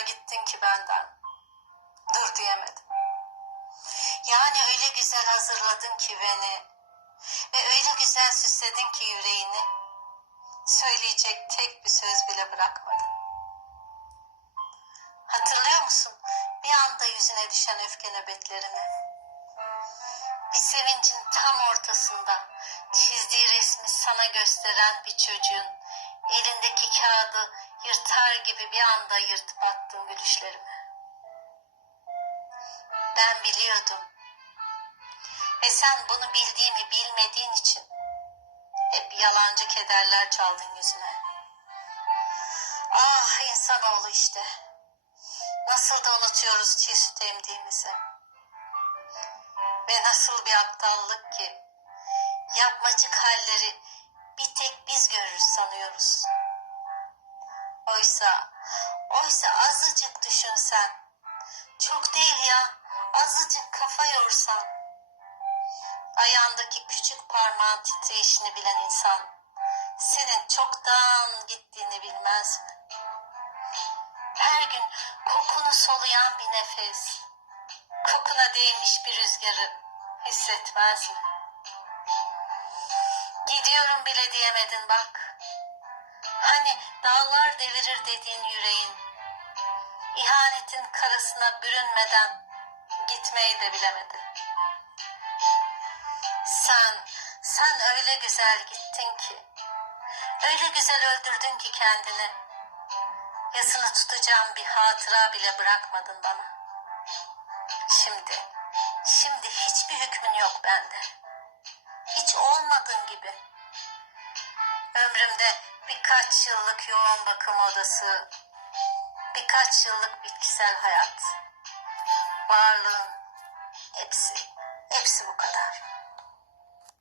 güzel gittin ki benden. Dur diyemedim. Yani öyle güzel hazırladın ki beni. Ve öyle güzel süsledin ki yüreğini. Söyleyecek tek bir söz bile bırakmadın. Hatırlıyor musun bir anda yüzüne düşen öfke nöbetlerini? Bir sevincin tam ortasında çizdiği resmi sana gösteren bir çocuğun elindeki kağıdı yırtar gibi bir anda yırtıp attığın gülüşlerimi. Ben biliyordum. Ve sen bunu bildiğimi bilmediğin için hep yalancı kederler çaldın yüzüme. Ah insanoğlu işte. Nasıl da unutuyoruz çiğ süt emdiğimizi. Ve nasıl bir aptallık ki yapmacık halleri bir tek biz görürüz sanıyoruz. Oysa, oysa azıcık düşünsen, çok değil ya, azıcık kafa yorsan, ayağındaki küçük parmağın titreşini bilen insan, senin çoktan gittiğini bilmez mi? Her gün kokunu soluyan bir nefes, kokuna değmiş bir rüzgarı hissetmez mi? Gidiyorum bile diyemedin bak. Hani dağlar devirir dediğin yüreğin. İhanetin karasına bürünmeden gitmeyi de bilemedi. Sen, sen öyle güzel gittin ki. Öyle güzel öldürdün ki kendini. Yasını tutacağım bir hatıra bile bırakmadın bana. Şimdi, şimdi hiçbir hükmün yok bende. Hiç olmadığın gibi. Ömrümde birkaç yıllık yoğun bakım odası, birkaç yıllık bitkisel hayat, varlığın hepsi, hepsi bu kadar.